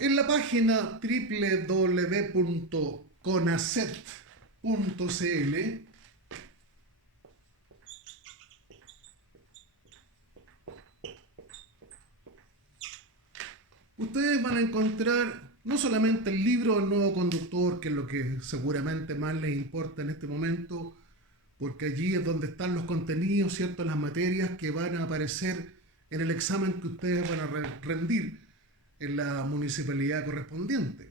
En la página www.conacet.cl ustedes van a encontrar no solamente el libro del nuevo conductor, que es lo que seguramente más les importa en este momento, porque allí es donde están los contenidos, ¿cierto? Las materias que van a aparecer en el examen que ustedes van a rendir en la municipalidad correspondiente.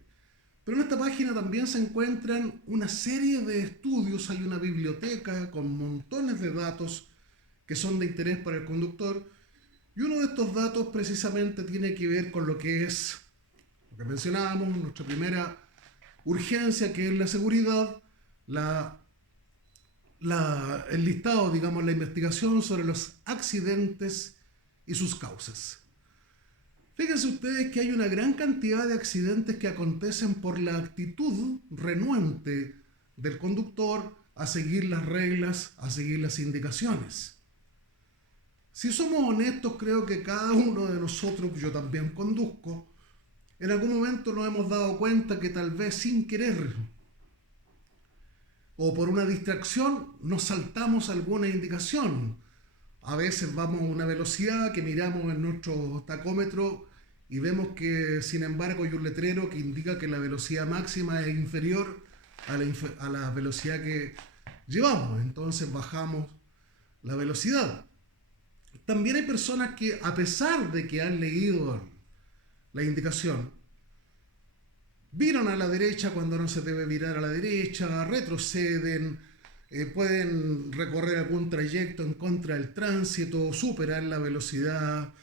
Pero en esta página también se encuentran una serie de estudios, hay una biblioteca con montones de datos que son de interés para el conductor, y uno de estos datos precisamente tiene que ver con lo que es, lo que mencionábamos, nuestra primera urgencia, que es la seguridad, el listado, digamos, la investigación sobre los accidentes y sus causas. Fíjense ustedes que hay una gran cantidad de accidentes que acontecen por la actitud renuente del conductor a seguir las reglas, a seguir las indicaciones. Si somos honestos, creo que cada uno de nosotros, yo también conduzco, en algún momento nos hemos dado cuenta que tal vez sin querer o por una distracción nos saltamos alguna indicación. A veces vamos a una velocidad que miramos en nuestro tacómetro y vemos que sin embargo hay un letrero que indica que la velocidad máxima es inferior a la velocidad que llevamos. Entonces bajamos la velocidad. También hay personas que, a pesar de que han leído la indicación, viran a la derecha cuando no se debe virar a la derecha, retroceden, pueden recorrer algún trayecto en contra del tránsito, superar la velocidad.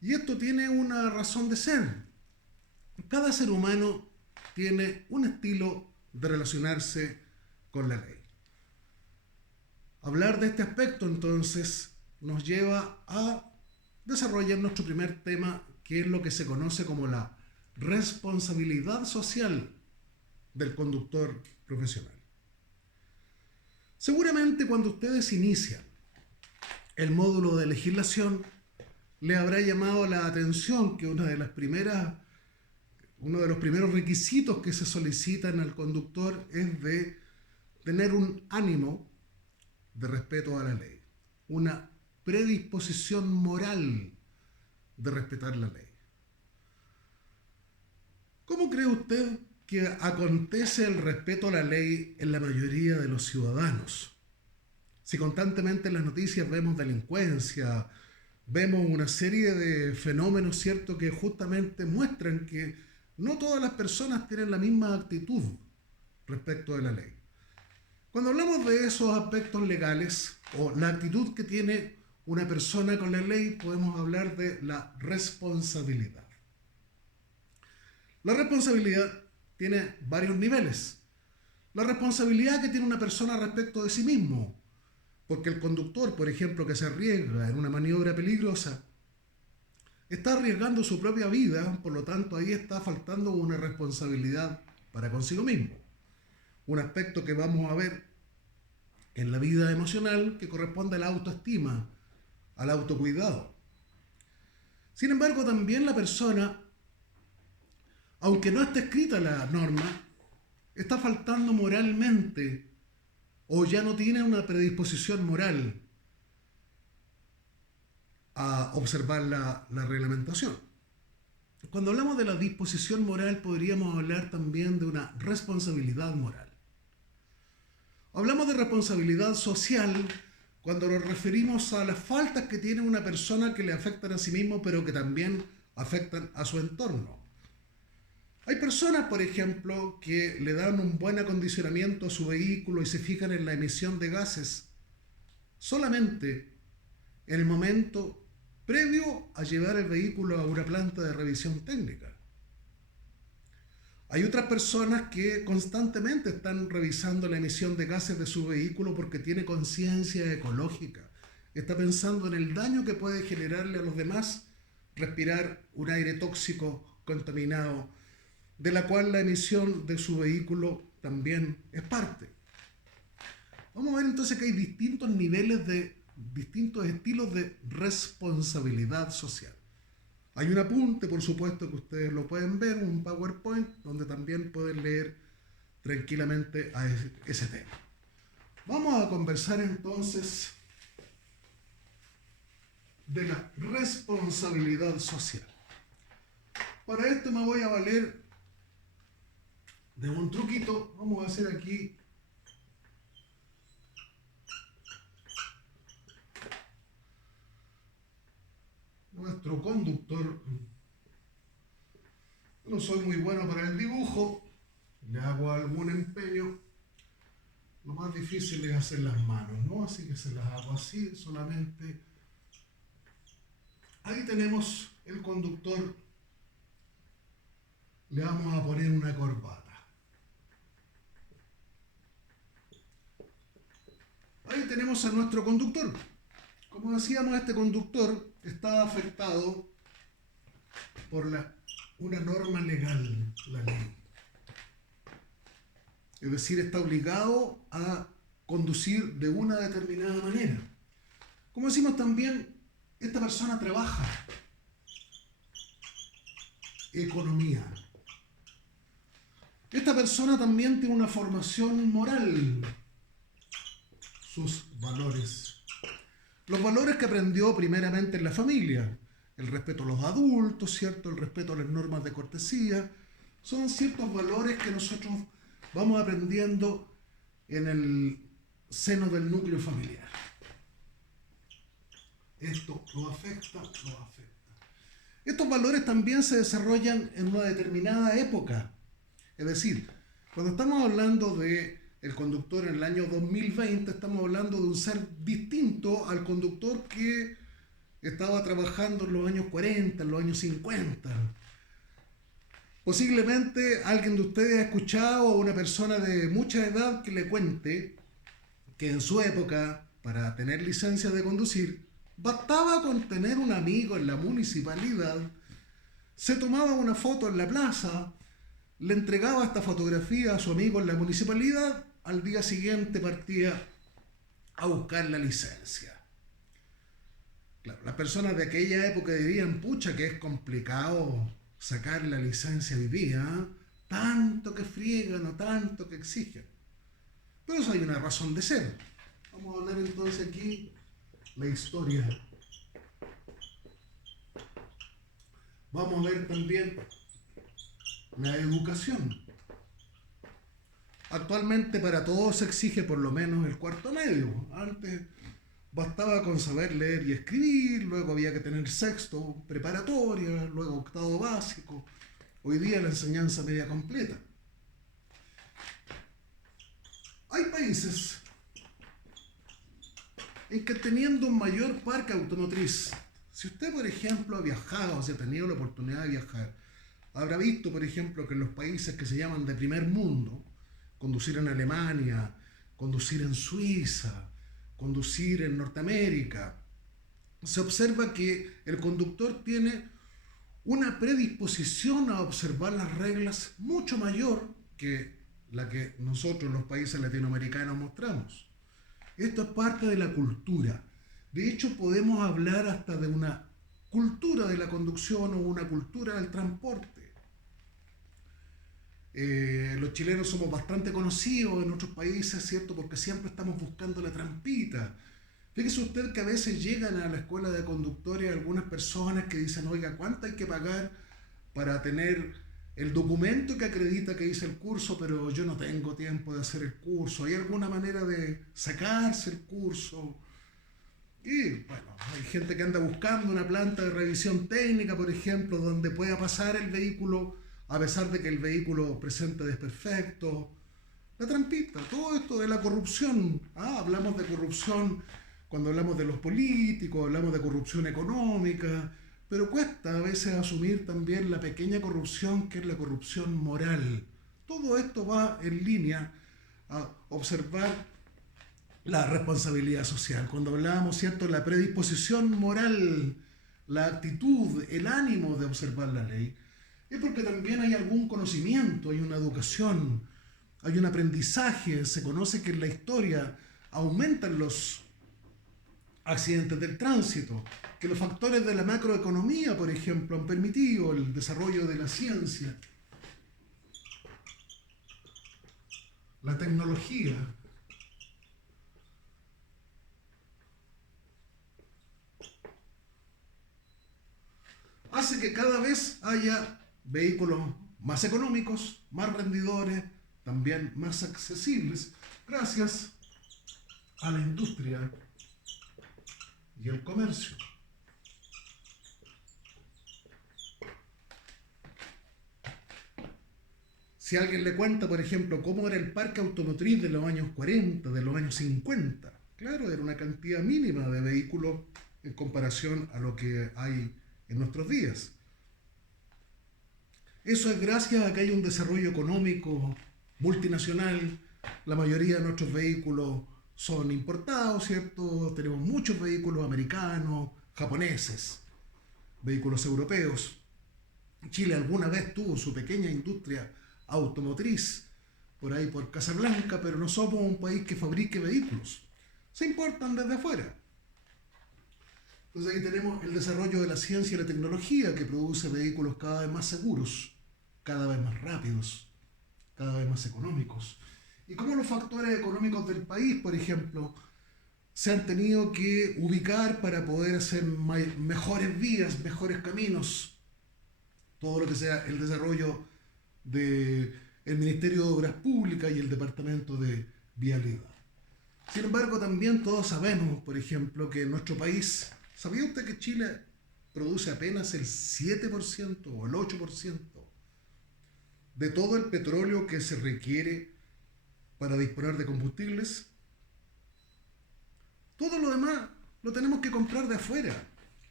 Y esto tiene una razón de ser. Cada ser humano tiene un estilo de relacionarse con la ley. Hablar de este aspecto, entonces, nos lleva a desarrollar nuestro primer tema, que es lo que se conoce como la responsabilidad social del conductor profesional. Seguramente cuando ustedes inician el módulo de legislación, le habrá llamado la atención que uno de los primeros requisitos que se solicitan al conductor es de tener un ánimo de respeto a la ley, una predisposición moral de respetar la ley. ¿Cómo cree usted que acontece el respeto a la ley en la mayoría de los ciudadanos? Si constantemente en las noticias vemos delincuencia, vemos una serie de fenómenos, ¿cierto?, que justamente muestran que no todas las personas tienen la misma actitud respecto de la ley. Cuando hablamos de esos aspectos legales o la actitud que tiene una persona con la ley, podemos hablar de la responsabilidad. La responsabilidad tiene varios niveles. La responsabilidad que tiene una persona respecto de sí mismo, porque el conductor, por ejemplo, que se arriesga en una maniobra peligrosa, está arriesgando su propia vida, por lo tanto ahí está faltando una responsabilidad para consigo mismo. Un aspecto que vamos a ver en la vida emocional que corresponde a la autoestima, al autocuidado. Sin embargo, también la persona, aunque no esté escrita la norma, está faltando moralmente o ya no tiene una predisposición moral a observar la reglamentación. Cuando hablamos de la disposición moral, podríamos hablar también de una responsabilidad moral. Hablamos de responsabilidad social cuando nos referimos a las faltas que tiene una persona que le afectan a sí mismo, pero que también afectan a su entorno. Hay personas, por ejemplo, que le dan un buen acondicionamiento a su vehículo y se fijan en la emisión de gases solamente en el momento previo a llevar el vehículo a una planta de revisión técnica. Hay otras personas que constantemente están revisando la emisión de gases de su vehículo porque tiene conciencia ecológica. Está pensando en el daño que puede generarle a los demás respirar un aire tóxico, contaminado, de la cual la emisión de su vehículo también es parte. Vamos a ver entonces que hay distintos niveles distintos estilos de responsabilidad social. Hay un apunte, por supuesto, que ustedes lo pueden ver, un PowerPoint, donde también pueden leer tranquilamente a ese tema. Vamos a conversar entonces de la responsabilidad social. Para esto me voy a valer de un truquito. Vamos a hacer aquí nuestro conductor. No soy muy bueno para el dibujo, le hago algún empeño. Lo más difícil es hacer las manos, ¿no? Así que se las hago así, solamente. Ahí tenemos el conductor. Le vamos a poner una corbata. Ahí tenemos a nuestro conductor. Como decíamos, este conductor está afectado por una norma legal, la ley. Es decir, está obligado a conducir de una determinada manera. Como decimos también, esta persona trabaja economía. Esta persona también tiene una formación moral, sus valores. Los valores que aprendió primeramente en la familia, el respeto a los adultos, ¿cierto? El respeto a las normas de cortesía, son ciertos valores que nosotros vamos aprendiendo en el seno del núcleo familiar. Esto lo afecta. Estos valores también se desarrollan en una determinada época. Es decir, cuando estamos hablando de el conductor en el año 2020, estamos hablando de un ser distinto al conductor que estaba trabajando en los años 40, en los años 50. Posiblemente alguien de ustedes ha escuchado a una persona de mucha edad que le cuente que en su época, para tener licencia de conducir, bastaba con tener un amigo en la municipalidad, se tomaba una foto en la plaza, le entregaba esta fotografía a su amigo en la municipalidad, al día siguiente partía a buscar la licencia. Claro, las personas de aquella época dirían, pucha, que es complicado sacar la licencia hoy día, ¿eh? Tanto que friegan o tanto que exigen. Pero eso hay una razón de ser. Vamos a hablar entonces aquí la historia. Vamos a ver también la educación. Actualmente para todos se exige por lo menos el cuarto medio. Antes bastaba con saber leer y escribir, luego había que tener sexto, preparatoria, luego octavo básico. Hoy día la enseñanza media completa. Hay países en que teniendo un mayor parque automotriz, si usted por ejemplo ha viajado, si ha tenido la oportunidad de viajar, habrá visto por ejemplo que en los países que se llaman de primer mundo, conducir en Alemania, conducir en Suiza, conducir en Norteamérica, se observa que el conductor tiene una predisposición a observar las reglas mucho mayor que la que nosotros los países latinoamericanos mostramos. Esto es parte de la cultura. De hecho, podemos hablar hasta de una cultura de la conducción o una cultura del transporte. Los chilenos somos bastante conocidos en otros países, ¿cierto? Porque siempre estamos buscando la trampita. Fíjese usted que a veces llegan a la escuela de conductores algunas personas que dicen, oiga, ¿cuánto hay que pagar para tener el documento que acredita que hice el curso, pero yo no tengo tiempo de hacer el curso? ¿Hay alguna manera de sacarse el curso? Y bueno, hay gente que anda buscando una planta de revisión técnica, por ejemplo, donde pueda pasar el vehículo a pesar de que el vehículo presente desperfectos. La trampita, todo esto de la corrupción. Hablamos de corrupción cuando hablamos de los políticos, hablamos de corrupción económica, pero cuesta a veces asumir también la pequeña corrupción que es la corrupción moral. Todo esto va en línea a observar la responsabilidad social. Cuando hablábamos, ¿cierto?, la predisposición moral, la actitud, el ánimo de observar la ley, es porque también hay algún conocimiento, hay una educación, hay un aprendizaje. Se conoce que en la historia aumentan los accidentes del tránsito, que los factores de la macroeconomía, por ejemplo, han permitido el desarrollo de la ciencia, la tecnología, hace que cada vez haya vehículos más económicos, más rendidores, también más accesibles, gracias a la industria y el comercio. Si alguien le cuenta, por ejemplo, cómo era el parque automotriz de los años 40, de los años 50, claro, era una cantidad mínima de vehículos en comparación a lo que hay en nuestros días. Eso es gracias a que hay un desarrollo económico multinacional. La mayoría de nuestros vehículos son importados, ¿cierto? Tenemos muchos vehículos americanos, japoneses, vehículos europeos. Chile alguna vez tuvo su pequeña industria automotriz por ahí por Casablanca, pero no somos un país que fabrique vehículos. Se importan desde afuera. Entonces ahí tenemos el desarrollo de la ciencia y la tecnología que produce vehículos cada vez más seguros, cada vez más rápidos, cada vez más económicos. Y cómo los factores económicos del país, por ejemplo, se han tenido que ubicar para poder hacer mejores vías, mejores caminos, todo lo que sea el desarrollo del Ministerio de Obras Públicas y el Departamento de Vialidad. Sin embargo, también todos sabemos, por ejemplo, que en nuestro país, ¿sabía usted que Chile produce apenas el 7% o el 8% de todo el petróleo que se requiere para disponer de combustibles? Todo lo demás lo tenemos que comprar de afuera.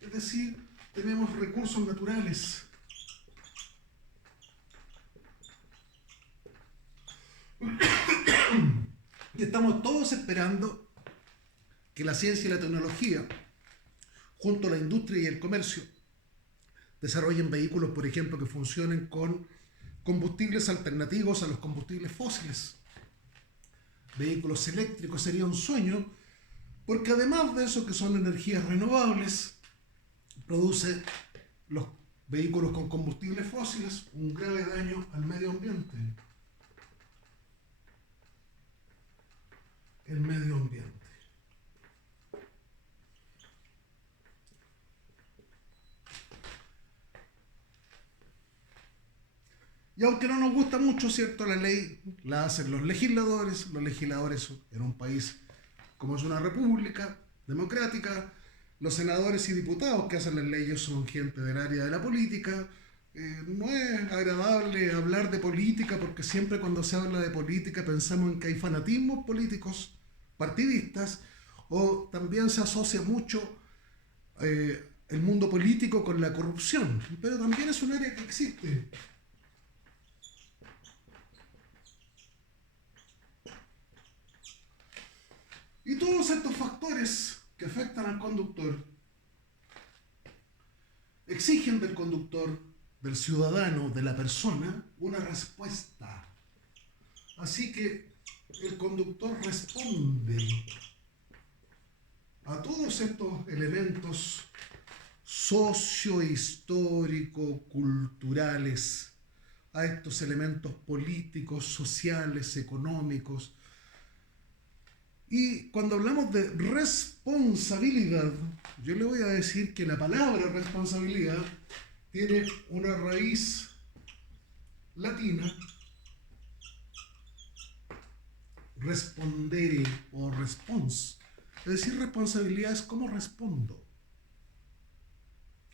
Es decir, tenemos recursos naturales. Y estamos todos esperando que la ciencia y la tecnología, junto a la industria y el comercio, desarrollen vehículos, por ejemplo, que funcionen con combustibles alternativos a los combustibles fósiles. Vehículos eléctricos sería un sueño, porque además de eso que son energías renovables, produce los vehículos con combustibles fósiles un grave daño al medio ambiente. El medio ambiente. Y aunque no nos gusta mucho, ¿cierto? La ley la hacen los legisladores en un país como es una república democrática, los senadores y diputados que hacen las leyes son gente del área de la política. No es agradable hablar de política porque siempre cuando se habla de política pensamos en que hay fanatismos políticos partidistas o también se asocia mucho el mundo político con la corrupción, pero también es un área que existe. Y todos estos factores que afectan al conductor exigen del conductor, del ciudadano, de la persona, una respuesta. Así que el conductor responde a todos estos elementos sociohistóricos, culturales, a estos elementos políticos, sociales, económicos. Y cuando hablamos de responsabilidad, yo le voy a decir que la palabra responsabilidad tiene una raíz latina, respondere o respons. Es decir, responsabilidad es cómo respondo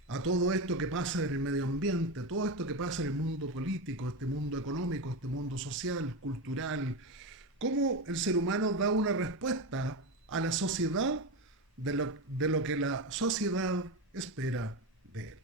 a todo esto que pasa en el medio ambiente, todo esto que pasa en el mundo político, este mundo económico, este mundo social, cultural. Cómo el ser humano da una respuesta a la sociedad de lo que la sociedad espera de él.